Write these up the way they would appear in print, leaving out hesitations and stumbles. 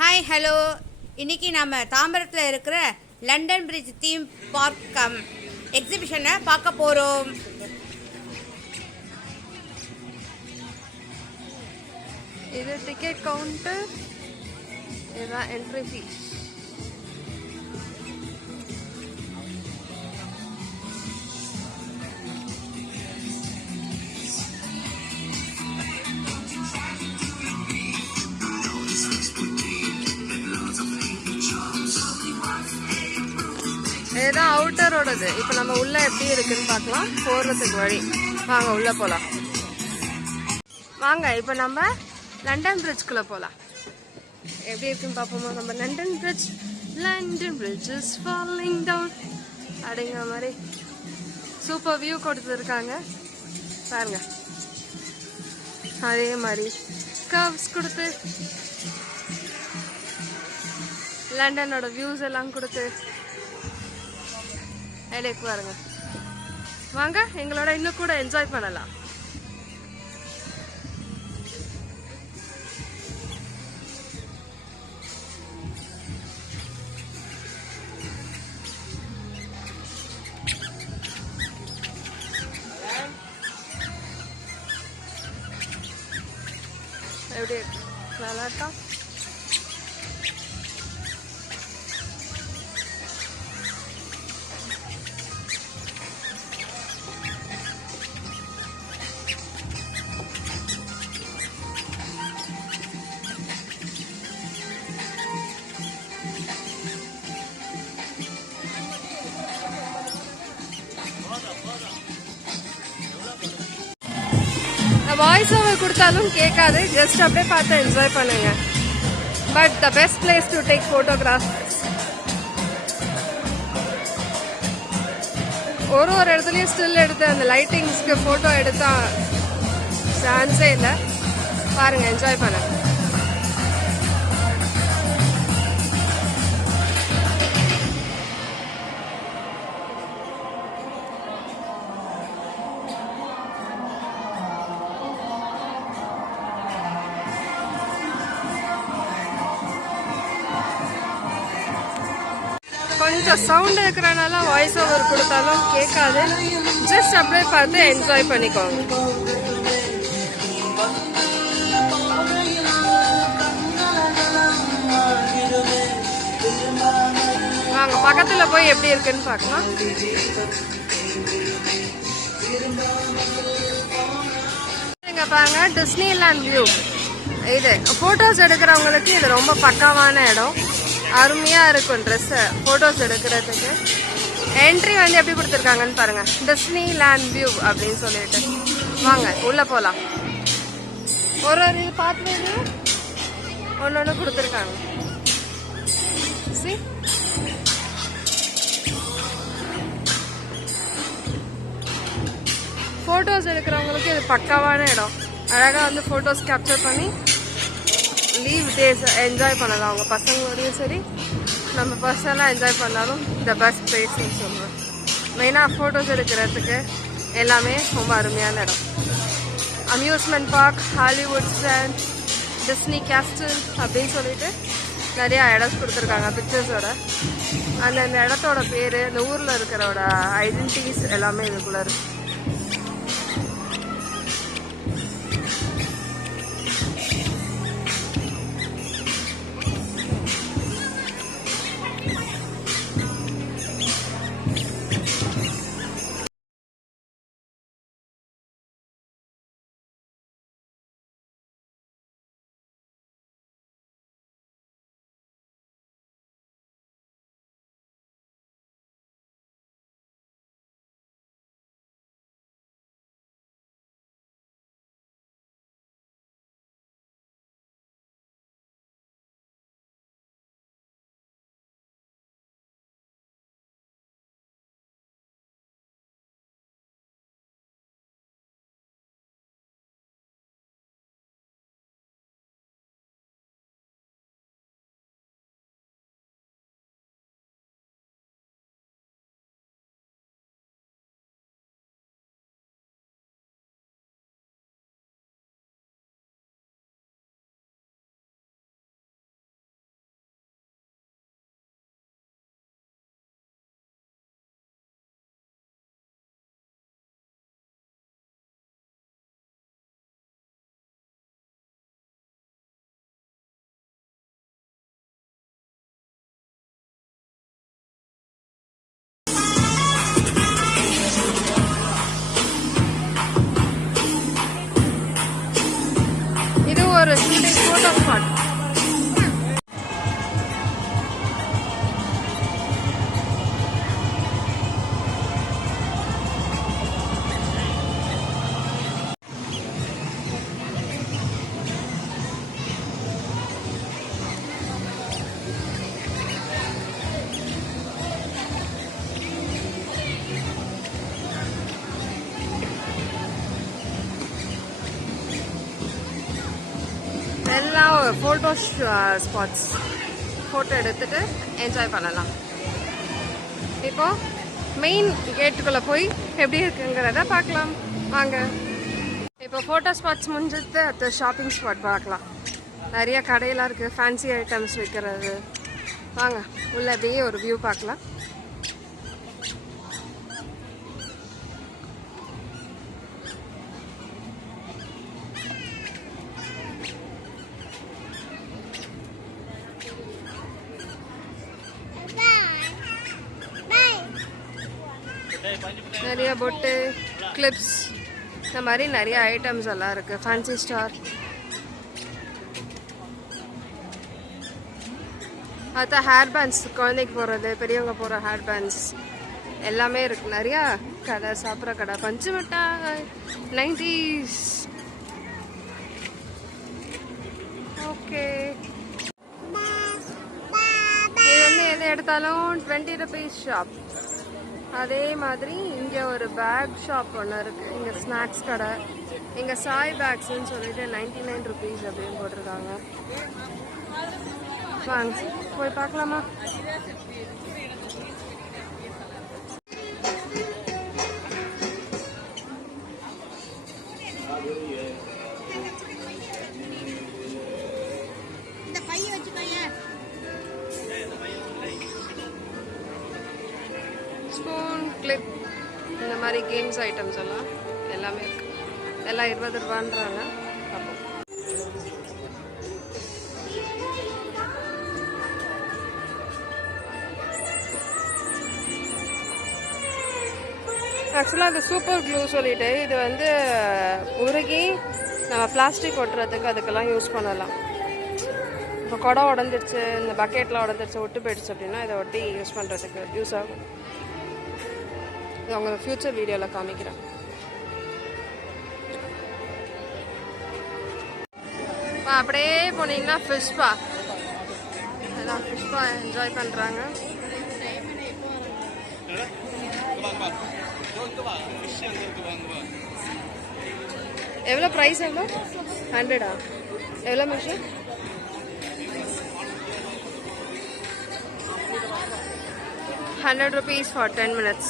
Hi hello. இன்றைக்கி நம்ம தாம்பரத்தில் இருக்கிற லண்டன் பிரிட்ஜ் தீம் பார்க் எக்ஸிபிஷனை பார்க்க போகிறோம். இது டிக்கெட் கவுண்டர், இதுதான் என்ட்ரி ஃபீஸ். இதுதான் அவுட்டரோடது. இப்போ நம்ம உள்ள எப்படி இருக்குன்னு பார்க்கலாம். போகிறதுக்கு வழி வாங்க, உள்ள போகலாம் வாங்க. இப்போ நம்ம லண்டன் பிரிட்ஜ்குள்ளே போகலாம். எப்படி இருக்குன்னு பார்ப்போமா? நம்ம London bridge is falling down அப்படிங்கிற மாதிரி சூப்பர் வியூ கொடுத்துருக்காங்க பாருங்க. அதே மாதிரி கர்வ்ஸ் கொடுத்து லண்டனோட வியூஸ் எல்லாம் கொடுத்து எனக்கு பாருங்க. வாங்க, எங்களோட இன்னும் கூட என்ஜாய் பண்ணலாம். எப்படி இருக்கு? நல்லா இருக்கா? வாய்ஸ் ஓவர் கொடுத்தாலும் கேட்காது, ஜஸ்ட் அப்படியே பார்த்து என்ஜாய் பண்ணுங்க. But the best place to take photograph. ஒரு இடத்துலயும் ஸ்டில் எடுத்து அந்த லைட்டிங்ஸ்க்கு போட்டோ எடுத்தா சான்ஸே இல்லை. பாருங்க, என்ஜாய் பண்ணுங்க. கொஞ்சம் சவுண்ட் இருக்கிறனால வாய்ஸ் ஓவர் கொடுத்தாலும் கேட்காது, ஜஸ்ட் அப்படியே பார்த்து என்ஜாய் பண்ணிக்கோங்க. வாங்க பக்கத்துல போய் எப்படி இருக்குன்னு பார்க்கலாம். இங்க பாருங்க, டிஸ்னிலாண்ட் வியூ. இது போட்டோஸ் எடுக்கிறவங்களுக்கு இது ரொம்ப பக்காவான இடம். அருமையா இருக்கும் ட்ரெஸ் போட்டோஸ் எடுக்கிறதுக்கு. என்ட்ரி வந்து எப்படி கொடுத்துருக்காங்கன்னு பாருங்க, டிஸ்னிலாண்ட் வியூ அப்படின்னு சொல்லிட்டு. வாங்க உள்ள போலாம். ஒரு பாத்து ஒன்னொன்னு கொடுத்துருக்காங்க. போட்டோஸ் எடுக்கிறவங்களுக்கு இது பக்காவான இடம். அழகா வந்து போட்டோஸ் கேப்சர் பண்ணி லீவ் டேஸ் என்ஜாய் பண்ணலாம். அவங்க பசங்களோடையும் சரி, நம்ம பர்சனலாக என்ஜாய் பண்ணாலும் த பெஸ்ட் பிளேஸ்ன்னு சொல்லுவேன். மெயினாக ஃபோட்டோஸ் எடுக்கிறதுக்கு எல்லாமே ரொம்ப அருமையான இடம். Amusement park, Hollywood stand, Disney castle அப்படின்னு சொல்லிட்டு நிறையா இடம் கொடுத்துருக்காங்க பிக்சர்ஸோட. அந்த இடத்தோட பேர், இந்த ஊரில் இருக்கிறோட ஐடென்டிட்டிஸ் எல்லாமே இதுக்குள்ளே இருக்குது. ஒரு ஷூட்டிங் ஃபோட்டோ ஸ்பாட். எல்லாம் ஃபோட்டோ ஸ்பாட்ஸ், ஃபோட்டோ எடுத்துட்டு என்ஜாய் பண்ணலாம். இப்போ மெயின் கேட்டுக்குள்ளே போய் எப்படி இருக்குங்கிறத பார்க்கலாம் வாங்க. இப்போ ஃபோட்டோ ஸ்பாட்ஸ் முடிஞ்சிட்டு அடுத்த ஷாப்பிங் ஸ்பாட் பார்க்கலாம். நிறைய கடையெல்லாம் இருக்குது, ஃபேன்சி ஐட்டம்ஸ் விற்கிறது. வாங்க உள்ள அப்படியே ஒரு வியூ பார்க்கலாம். நிறைய பொட்டு, கிளிப்ஸ், இந்த மாதிரி நிறைய ஐட்டம்ஸ் எல்லாம் இருக்கு. ஃபேன்சி ஸ்டார், அதான் ஹேர் பேண்ட்ஸ், குழந்தைக்கு போடுறது, பெரியவங்க போடுற ஹேர் பேண்ட்ஸ் எல்லாமே இருக்கு. நிறைய கடை, சாப்பிட்ற கடை, பஞ்சு மிட்டாய், 90s. ஓகே, இது வந்து எது எடுத்தாலும் 20 rupees ஷாப். அதே மாதிரி இங்கே ஒரு பேக் ஷாப் ஒன்று இருக்குது. இங்கே ஸ்நாக்ஸ் கடை, இங்கே சாய் பேக்ஸ்ன்னு சொல்லிட்டு 99 rupees அப்படின்னு போட்டிருக்காங்க. வாங்க போய் பார்க்கலாமா? ஸ்பூன், கிளிப், இந்த மாதிரி கேம்ஸ் ஐட்டம்ஸ் எல்லாம் எல்லாமே இருக்கு. எல்லாம் 20 ரூபான்றாங்க. ஆக்சுவலாக அது சூப்பர் க்ளூ சொல்லிட்டு இது வந்து உருகி நம்ம பிளாஸ்டிக் ஒட்டுறதுக்கு அதுக்கெல்லாம் யூஸ் பண்ணலாம். இப்போ குடம் உடஞ்சிருச்சு, இந்த பக்கெட்லாம் உடஞ்சிருச்சு, ஒட்டு போயிடுச்சு அப்படின்னா இதை ஒட்டி யூஸ் பண்ணுறதுக்கு யூஸ் ஆகும். இது அவங்க ஃபியூச்சர் வீடியோவில் காமிக்கிறேன். அப்படியே போனீங்கன்னா ஃபிஷ் பா, எல்லாம் ஃபிஷ் பா என்ஜாய் பண்ணுறாங்க. எவ்வளோ ப்ரைஸ்? எவ்வளோ? 100ஆ? எவ்வளோ mission? 100 rupees for 10 minutes.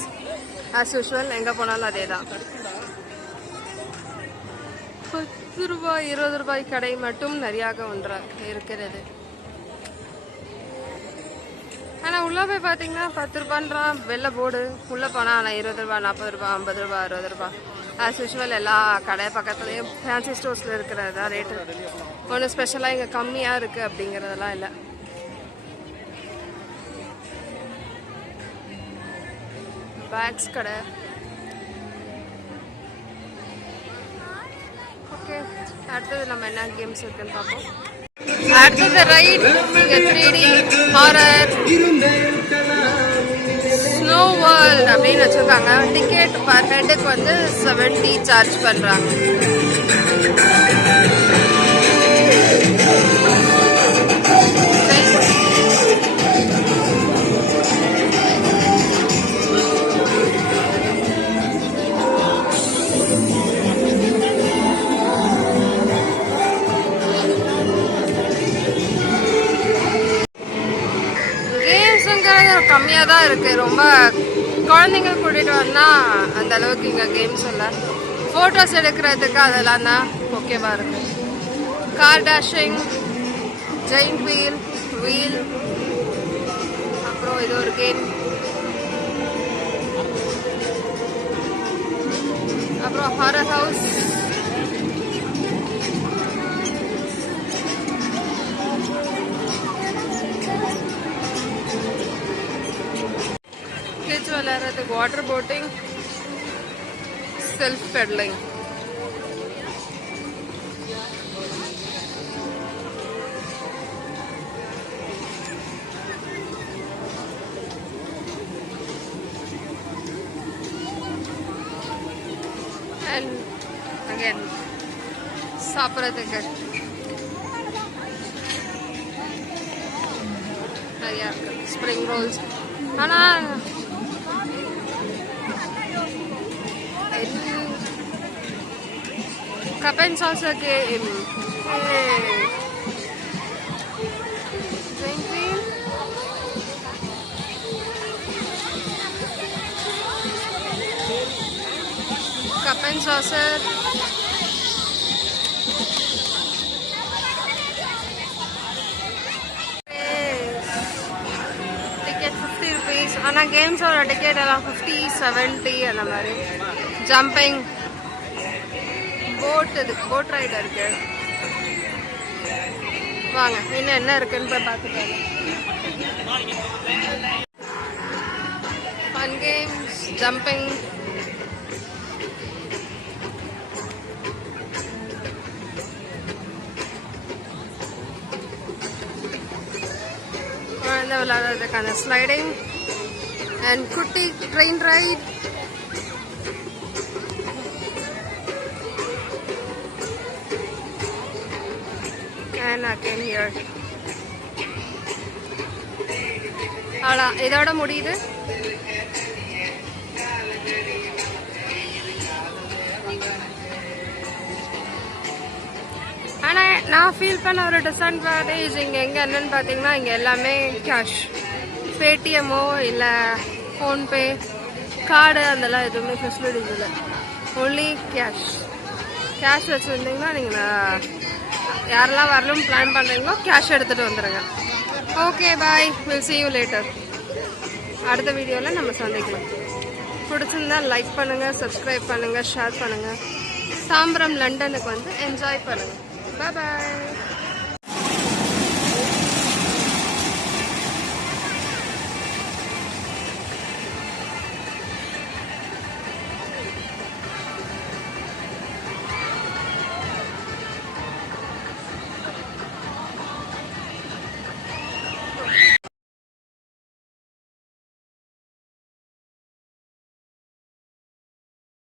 As usual, எங்கே போனாலும் அதே தான். 10 ரூபாய் 20 ரூபாய் கடை மட்டும் நிறையாக ஒன்றா இருக்கிறது. ஆனால் உள்ளே போய் பார்த்தீங்கன்னா 10 ரூபான்றான் வெள்ளை போர்டு. உள்ளே போனால் ஆனால் 20 ரூபா, 40 ரூபா, 50 ரூபா, 60 ரூபா. ஆஸ் யூஷுவல் எல்லா கடை பக்கத்துலேயும் ஃபேன்சி ஸ்டோர்ஸில் இருக்கிறது தான் ரேட்டு. ஒன்றும் ஸ்பெஷலாக இங்கே கம்மியாக இருக்குது அப்படிங்கிறதெல்லாம் இல்லை. பேக்ஸ் கடை. ஓகே, அடுத்தது நம்ம என்ன கேம்ஸ் இருக்குன்னு பார்ப்போம். அடுத்தது ரைட், இங்கே 3D ஹாரர் ஸ்னோ வேர்ல்ட் அப்படின்னு வச்சுருக்காங்க. டிக்கெட் பர் ஹெட்டுக்கு வந்து 70 சார்ஜ் பண்ணுறாங்க. கம்மியாக தான் இருக்குது. ரொம்ப குழந்தைங்க கூட்டிகிட்டு வந்தால் அந்த அளவுக்கு இங்கே கேம்ஸ் இல்லை. ஃபோட்டோஸ் எடுக்கிறதுக்கு அதெல்லாம் தான் ஓகேவா இருக்குது. கார் டேஷிங், ஜெயிண்ட் வீல், அப்புறம் இது ஒரு கேம், அப்புறம் ஹாரர் ஹவுஸ், கிட்ஸ் விளையாடுறதுக்கு water boating, self pedalling. And again சாப்பிட்றதுக்கு நிறையா இருக்குது ஸ்ப்ரிங் ரோல்ஸ். ஆனால் cup and saucer game. Cup and saucer. Ticket 50 rupees. Ana games or ticket around 50, 70 and amari. Jumping. Boat ride இருக்கு. வாங்க இன்னும் என்ன இருக்குன்னு போய் பார்த்துக்கலாம். ஃபன் கேம்ஸ், ஜம்பிங், குழந்தை விளையாடுறதுக்கான ஸ்லைடிங் அண்ட் குட்டி train right. And again here. அவ்வளோ இதோட முடியுது. ஆனால் நான் ஃபீல் பண்ண ஒரு டிஸ்அட்வான்டேஜ் இங்கே என்னன்னு பார்த்தீங்கன்னா இங்கே எல்லாமே கேஷ். பேடிஎம்மோ இல்லை ஃபோன்பே கார்டு அதெல்லாம் எதுவுமே ஃபெசிலிட்டிஸ் இல்லை. Only cash. கேஷ் வச்சுருந்தீங்கன்னா நீங்கள் யாரெல்லாம் வரணும்னு பிளான் பண்ணுறீங்களோ கேஷ் எடுத்துகிட்டு வந்துடுங்க. Okay bye, will see you later. அடுத்த வீடியோவில் நம்ம சந்திக்கலாம். பிடிச்சிருந்தா லைக் பண்ணுங்கள், சப்ஸ்கிரைப் பண்ணுங்கள், ஷேர் பண்ணுங்கள். தாம்பரம் லண்டனுக்கு வந்து என்ஜாய் பண்ணுங்கள். பாய்.